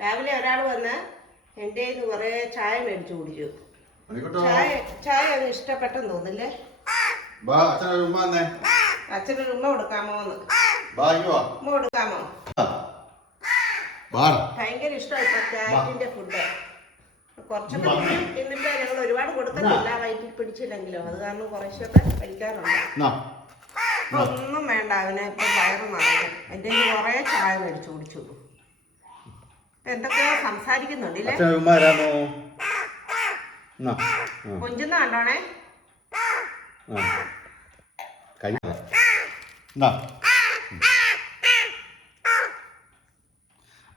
രാവിലെ ഒരാൾ വന്ന് എൻ്റെ കയ്യിൽ നിന്ന് കുറേ ചായ മേടിച്ചു കുടിച്ചു. ചായ അത് ഇഷ്ടപ്പെട്ടെന്ന് തോന്നില്ലേ? അച്ഛനൊരു ഉമ്മ കൊടുക്കാമോന്ന്. ഉമ്മ കൊടുക്കാമോ? ഭയങ്കര ഇഷ്ടമായി ഇപ്പൊ ക്യാറ്റിന്റെ ഫുഡ്. കുറച്ചൊക്കെ എന്നിട്ട് ഞങ്ങൾ ഒരുപാട് കൊടുക്കുന്നില്ല, വയറ്റിൽ പിടിച്ചില്ലെങ്കിലോ. അത് കാരണം കുറച്ചൊക്കെ കഴിക്കാറുണ്ട്. ഒന്നും വേണ്ട, അവനെ ഇപ്പൊ വയറ് നിറയും. എൻ്റെ കുറേ ചായ മേടിച്ചു കുടിച്ചു. എന്തൊക്കെയോ സംസാരിക്കുന്നുണ്ടല്ലേ? കൊഞ്ചുന്ന കണ്ടോണേ.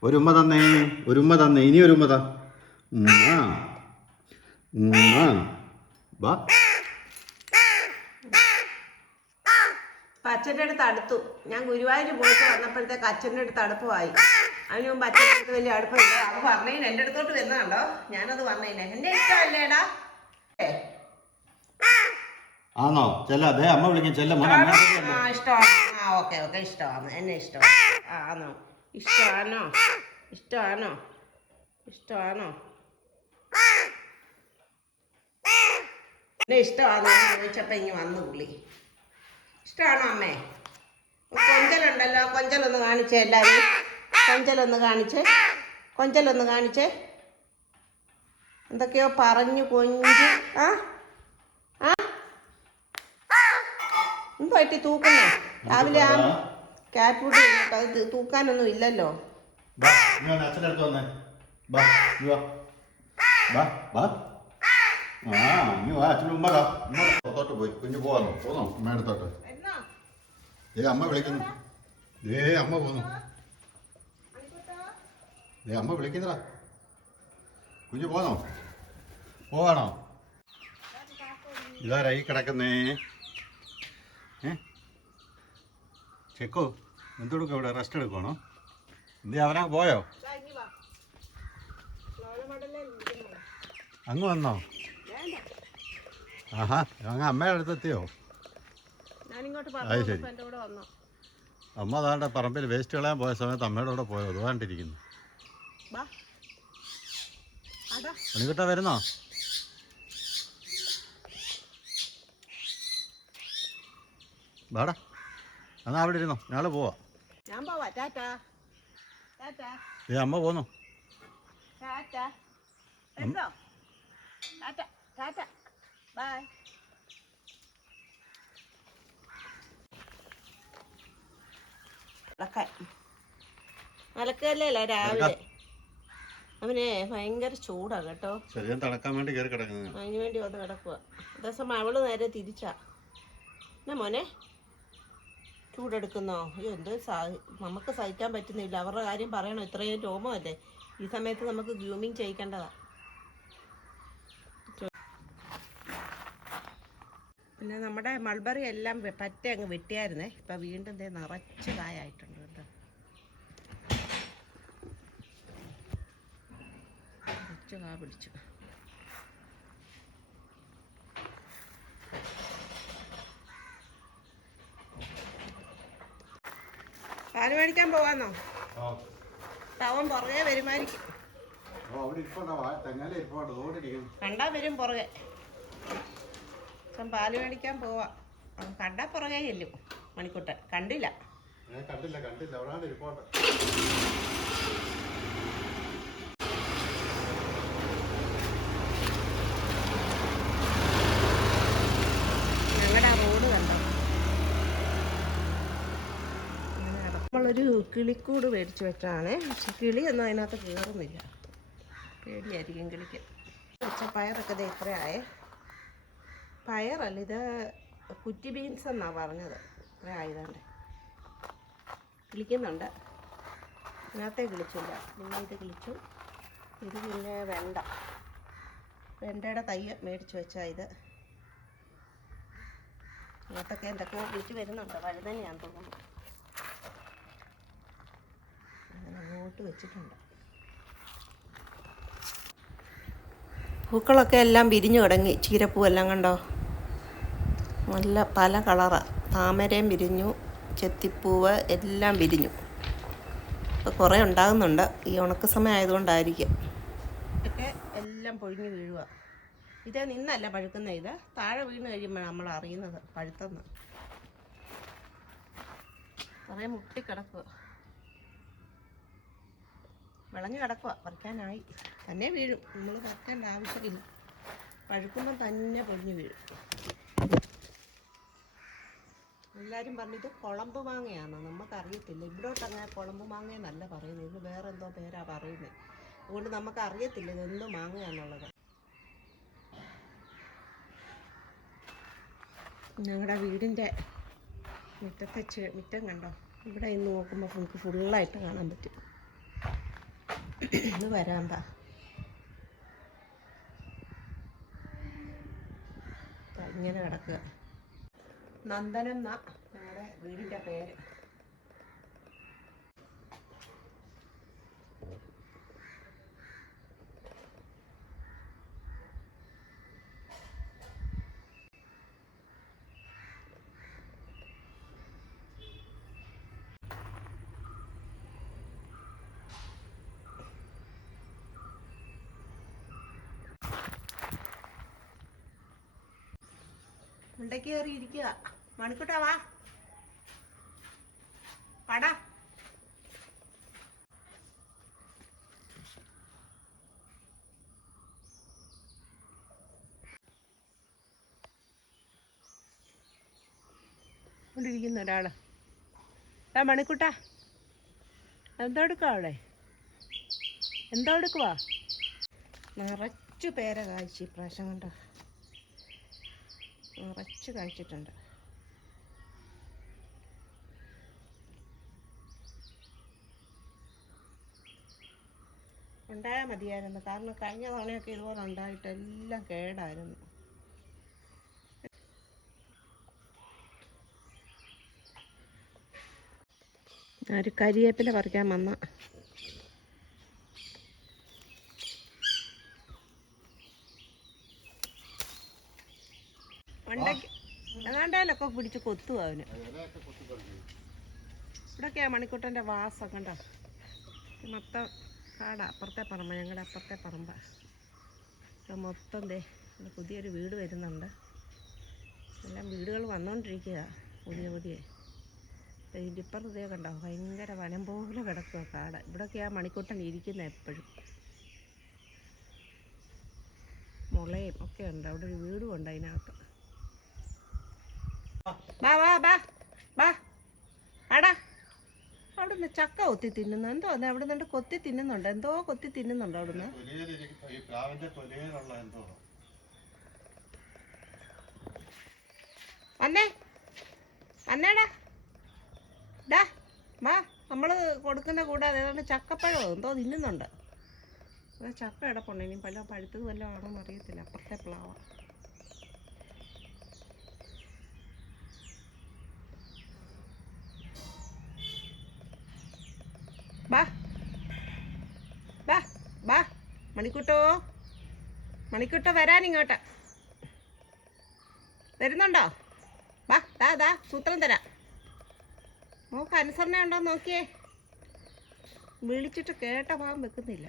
ഒരുമ്മ തന്നേ, ഒരുമ്മ തന്നേ, ഇനി ഒരുമ്മ താ. അച്ഛൻ്റെ അടുത്ത് അടുത്തു. ഞാൻ ഗുരുവായൂർ പോയിട്ട് വന്നപ്പോഴത്തേക്ക് അച്ഛൻ്റെ അടുത്ത് അടുപ്പമായി. അതിന് മുമ്പ് അച്ഛൻ്റെ അടുത്ത് വലിയ അടുപ്പമില്ല. അത് പറഞ്ഞതിന് എൻ്റെ അടുത്തോട്ട് വരുന്നതാണല്ലോ, ഞാനത് പറഞ്ഞതിന് എൻ്റെ ഇഷ്ടമല്ലേടാ. ആണോ? ചെല്ല, അതെ അമ്മ വിളിക്കും. ചെല്ല ഇഷ്ടമാണ്. ഓക്കെ ഇഷ്ടമാണ്. എന്നെ ഇഷ്ടമാണ്. ആണോ? ഇഷ്ടമാണോ? ഇഷ്ടമാണോ? ഇഷ്ടമാണോ? എന്നെ ഇഷ്ടമാണോ ചോദിച്ചപ്പോ ഇങ്ങ് വന്നു പുള്ളി. ഇഷ്ടമാണോ അമ്മേ? കൊഞ്ചലുണ്ടല്ലോ, കൊഞ്ചലൊന്ന് കാണിച്ചേ എല്ലാവരും. കൊഞ്ചലൊന്ന് കാണിച്ചേ. എന്തൊക്കെയോ പറഞ്ഞു കൊഞ്ച്. എന്തായിട്ട് തൂക്കുന്നേ? രാവിലെ ആ ക്യാറ്റ് ഫുഡ് കഴിഞ്ഞിട്ട് അത് തൂക്കാനൊന്നും ഇല്ലല്ലോ. പോയി കുഞ്ഞു പോവാന്നോ? പോന്നോ അമ്മയടുത്തോട്ട്? അമ്മ വിളിക്കുന്നു. അമ്മ പോന്നു. അമ്മ വിളിക്കുന്നതാ. കുഞ്ഞു പോന്നോ? പോവാണോ? ഇതാരാ ഈ കിടക്കുന്നേ? ചെക്കോ എന്തെടുക്കും ഇവിടെ? റെസ്റ്റ് എടുക്കണോ? അവനാ പോയോ? അങ്ങ് വന്നോ? ആഹാ, അങ്ങ് അമ്മയുടെ അടുത്തെത്തിയോ? അത് ശരി. അമ്മ അതാണ്ട് പറമ്പിൽ വേസ്റ്റ് കളയാൻ പോയ സമയത്ത് അമ്മയുടെ കൂടെ പോയോ? അതുകൊണ്ടിരിക്കുന്നു. മണിക്കുട്ട വരുന്നോ? വാടാ, എന്നാ അവിടെ ഇരുന്നോ, ഞങ്ങള് പോവാ. അമ്മ പോന്നു. അലക്കല്ലേ രാവിലെ. അവനെ ഭയങ്കര ചൂടാ കേട്ടോ. ശരീരം തണക്കാൻ വേണ്ടി കയറി കിടക്കുന്നത്. അതിന് വേണ്ടി വന്ന് കിടക്കുക. അതേസമയം അവള് നേരെ തിരിച്ചാ. എന്നാ മോനെ ചൂടെടുക്കുന്നോ? അയ്യോ, എന്ത് നമുക്ക് സഹിക്കാൻ പറ്റുന്നില്ല. അവരുടെ കാര്യം പറയണോ? ഇത്രയും രോമമല്ലേ ഈ സമയത്ത്. നമുക്ക് ഗ്രൂമിങ് ചെയ്യിക്കേണ്ടതാ. പിന്നെ നമ്മുടെ മൾബറി എല്ലാം പറ്റ അങ്ങ് വെട്ടിയായിരുന്നേ. ഇപ്പം വീണ്ടും നിറച്ച് കായായിട്ടുണ്ട് കേട്ടോ. നിറച്ച് കാ പിടിച്ചു. പാല് മേടിക്കാൻ പോവാന്നോ? അവൻ പുറകെ വരുമായിരിക്കും. കണ്ടാ വരും പുറകെ. പാല് മേടിക്കാൻ പോവാ. കണ്ടാ പുറകെ ചെല്ലും മണിക്കുട്ടൻ. കണ്ടില്ല. ഞങ്ങളുടെ റോഡ് കണ്ടോ? നമ്മളൊരു കിളിക്കൂട് മേടിച്ചു വെച്ചാണ്. പക്ഷെ കിളിയൊന്നും അതിനകത്ത് കയറുന്നില്ല. പേടിയായിരിക്കും കിളിക്ക്. വെച്ച പയറൊക്കെ ഇത്രയായേ. പയറല്ല, ഇത് കുറ്റി ബീൻസ് എന്നാണ് പറഞ്ഞത്. ഇത്ര ആയതാണ്ട് കിളിക്കുന്നുണ്ട്. ഇതിനകത്തേ കിളിച്ചില്ല. പിന്നെ ഇത് കിളിച്ചു. ഇത് പിന്നെ വെണ്ടയുടെ തൈ മേടിച്ച് വെച്ചാൽ ഇത്. ഇതിനകത്തൊക്കെ എന്തൊക്കെയോ കിളിച്ച് വരുന്നുണ്ട്. വഴുതന്നെയാന്ന് തോന്നുന്നു. അങ്ങനെ അങ്ങോട്ട് വെച്ചിട്ടുണ്ട്. പൂക്കളൊക്കെ എല്ലാം വിരിഞ്ഞു തുടങ്ങി. ചീരപ്പൂവെല്ലാം കണ്ടോ? നല്ല പല കളറാണ്. താമരയും വിരിഞ്ഞു, ചെത്തിപ്പൂവ് എല്ലാം വിരിഞ്ഞു. ഇപ്പോൾ കുറേ ഉണ്ടാകുന്നുണ്ട്. ഈ ഉണക്ക സമയം ആയതുകൊണ്ടായിരിക്കും. ഒക്കെ എല്ലാം പൊഴിഞ്ഞ് വീഴുക. ഇതേ നിന്നല്ല പഴുക്കുന്ന, ഇത് താഴെ വീണ് കഴിയുമ്പോൾ നമ്മൾ അറിയുന്നത് പഴുത്തെന്ന്. കുറേ മുട്ടിക്കിടക്കുക, വിളഞ്ഞു കിടക്കുക. പറിക്കാനായി. തന്നെ വീഴും, നമ്മൾ പറിക്കേണ്ട ആവശ്യമില്ല. പഴുക്കുമ്പം തന്നെ പൊഴിഞ്ഞ് വീഴും. എല്ലാവരും പറഞ്ഞിട്ട് കുളമ്പ് മാങ്ങയാണ്. നമുക്കറിയത്തില്ല. ഇവിടോട്ട് അങ്ങനെ കുളമ്പ് മാങ്ങയെന്നല്ല പറയുന്നത്, ഇത് വേറെ എന്തോ പേരാ പറയുന്നത്. അതുകൊണ്ട് നമുക്കറിയത്തില്ല ഇതെന്തോ മാങ്ങയാണെന്നുള്ളത്. ഞങ്ങളുടെ വീടിൻ്റെ മുറ്റം കണ്ടോ? ഇവിടെ ഇന്ന് നോക്കുമ്പോൾ നമുക്ക് ഫുള്ളായിട്ട് കാണാൻ പറ്റും. ഇന്ന് വരാന്ത ഇങ്ങനെ കിടക്കുക. നന്ദനം എന്നാ ഞങ്ങളുടെ വീടിൻ്റെ പേര്. ഉണ്ടയ്ക്ക് കയറി ഇരിക്കുക. മണിക്കൂട്ടാ വാ, പടാ. കൊണ്ടിരിക്കുന്ന ഒരാള്. മണിക്കൂട്ടാ, എന്തോ എടുക്കുക അവിടെ? എന്തോ എടുക്കുവാ? നിറച്ചു പേര കായ്ച്ചു ഇപ്രാവശ്യം കണ്ടോ? നിറച്ച് കഴിച്ചിട്ടുണ്ട്. ഉണ്ടായാൽ മതിയായിരുന്നു, കാരണം കഴിഞ്ഞ തവണയൊക്കെ ഇതുപോലെ ഉണ്ടായിട്ട് എല്ലാം കേടായിരുന്നു. ഒരു കരിവേപ്പില പറിക്കാൻ വന്ന ഏതാണ്ടേലൊക്കെ പിടിച്ച് കൊത്തുക അവന്. ഇവിടൊക്കെയാ മണിക്കൂട്ടൻ്റെ വാസം കണ്ടോ? മൊത്തം കാടാ. അപ്പുറത്തെ പറമ്പ, ഞങ്ങളുടെ അപ്പുറത്തെ പറമ്പ. മൊത്തം പുതിയൊരു വീട് വരുന്നുണ്ട്. എല്ലാം വീടുകൾ വന്നുകൊണ്ടിരിക്കുക പുതിയ. ഇപ്പുറത്തേ കണ്ടോ? ഭയങ്കര വനം പോലെ കിടക്കുക കാട്. ഇവിടൊക്കെയാ മണിക്കൂട്ടൻ ഇരിക്കുന്നത് എപ്പോഴും. മുളയും ഒക്കെ ഉണ്ട്. അവിടെ ഒരു വീടും ഉണ്ട് അതിനകത്ത്. ബാ വാ ബാ ബാ ആടാ. അവിടുന്ന് ചക്ക കൊത്തി തിന്നുന്നു. എന്തോ അവിടെ നിന്ന് കൊത്തി തിന്നുന്നുണ്ട്. എന്തോ കൊത്തി തിന്നുന്നുണ്ടോ അവിടുന്ന്? അന്നേ അന്നേടാ ഡാ വാ. നമ്മൾ കൊടുക്കുന്ന കൂടാതെ ഏതാണ്ട് ചക്കപ്പഴമോ എന്തോ തിന്നുന്നുണ്ട്. ചക്ക കിടപ്പുണ്ട്. ഇനി പഴുത്തത് വല്ലതും ആണോന്ന് അറിയത്തില്ല. അപ്പുറത്തെ പ്ലാവ. ബാ ബാ ബാ മണിക്കൂട്ടോ വരാനിങ്ങോട്ട്. വരുന്നുണ്ടോ? ബാ ദാ സൂത്രം തരാം. നോക്ക്, അനുസരണ ഉണ്ടോ നോക്കിയേ. വിളിച്ചിട്ട് കേട്ട ഭാഗം വെക്കുന്നില്ല.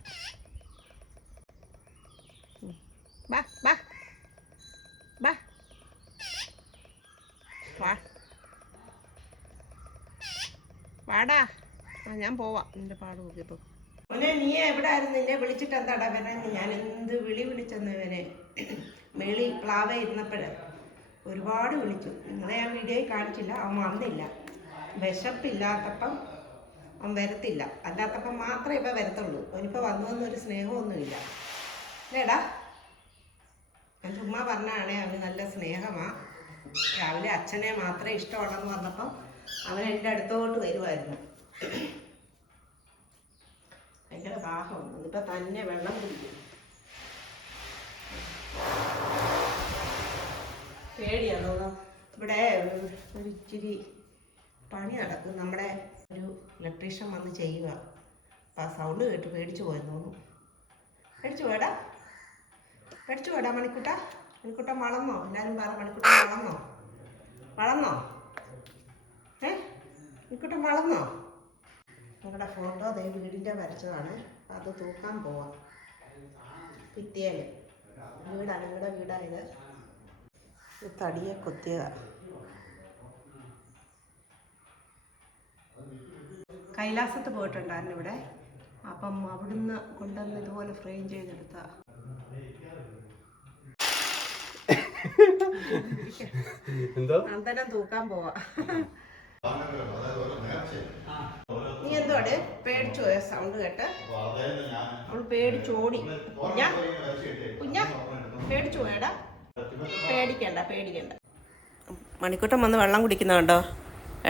ബാ ബാ ബാ വാ വാടാ. ഞാൻ പോവാം. നിന്റെ പാട് നോക്കിയപ്പോ നീ എവിടെ ആയിരുന്നു? നിന്നെ വിളിച്ചിട്ട് എന്താടാ വരാൻ? ഞാൻ എന്ത് വിളിച്ചെന്ന് ഇവനെ. മേളി പ്ലാവ ഇരുന്നപ്പോഴ് ഒരുപാട് വിളിച്ചു. നിങ്ങളെ ഞാൻ വീഡിയോയിൽ കാണിച്ചില്ല. അവൻ വന്നില്ല. വിശപ്പില്ലാത്തപ്പം അവൻ വരത്തില്ല. അല്ലാത്തപ്പം മാത്രമേ ഇപ്പം വരത്തുള്ളൂ. അവനിപ്പോൾ വന്നൊന്നൊരു സ്നേഹമൊന്നുമില്ല. അല്ലേടാ? ഞാൻ ചുമ്മാ പറഞ്ഞാണേ അവന് നല്ല സ്നേഹമാണ്. രാവിലെ അച്ഛനെ മാത്രമേ ഇഷ്ടമുള്ളെന്ന് പറഞ്ഞപ്പം അവൻ എൻ്റെ അടുത്തോട്ട് വരുമായിരുന്നു. ഭയങ്കര ദാഹമാണ്. ഇന്നിപ്പോൾ തന്നെ വെള്ളം കുടിക്കും. പേടിയാണോ? ഇവിടെ ഒരു ഇച്ചിരി പണി നടക്കും. നമ്മുടെ ഒരു ഇലക്ട്രീഷ്യൻ വന്ന് ചെയ്യുക. അപ്പം ആ സൗണ്ട് കേട്ട് പേടിച്ചു പോയെന്ന് തോന്നുന്നു. പേടിച്ചു പോയടാ മണിക്കൂട്ട വളർന്നോ? എല്ലാവരും പറ മണിക്കൂട്ട വളർന്നോ? മണിക്കൂട്ടൻ വളർന്നോ? ഞങ്ങളുടെ ഫോട്ടോ അതേ വീടിൻ്റെ വരച്ചതാണ്. അത് തൂക്കാൻ പോവാം ഭിത്തിയേല്. വീടാണ്, ഞങ്ങളുടെ വീടായത്. തടിയെ കൊത്തിയതാണ്. കൈലാസത്ത് പോയിട്ടുണ്ടായിരുന്നു ഇവിടെ. അപ്പം അവിടുന്ന് കൊണ്ടുവന്ന് ഇതുപോലെ ഫ്രെയിം ചെയ്തെടുത്ത. അന്തരം തൂക്കാൻ പോവാ. നീ എന്തോടെ പേടിച്ചു പോയ സൗണ്ട് കേട്ട്? അവൾ പേടിച്ചോടി. കുഞ്ഞാ പേടിച്ചു പോയടാ. പേടിക്കണ്ട. മണിക്കൂട്ടം വന്ന് വെള്ളം കുടിക്കുന്നുണ്ടോ?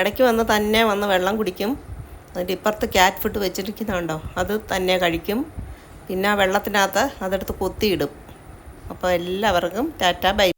ഇടയ്ക്ക് വന്ന് തന്നെ വന്ന് വെള്ളം കുടിക്കും. അതിൻ്റെ ഇപ്പുറത്ത് ക്യാറ്റ് ഫുഡ് വെച്ചിരിക്കുന്നുണ്ടോ? അത് തന്നെ കഴിക്കും. പിന്നെ ആ വെള്ളത്തിനകത്ത് അതെടുത്ത് കൊത്തിയിടും. അപ്പോൾ എല്ലാവർക്കും ടാറ്റ ബൈ.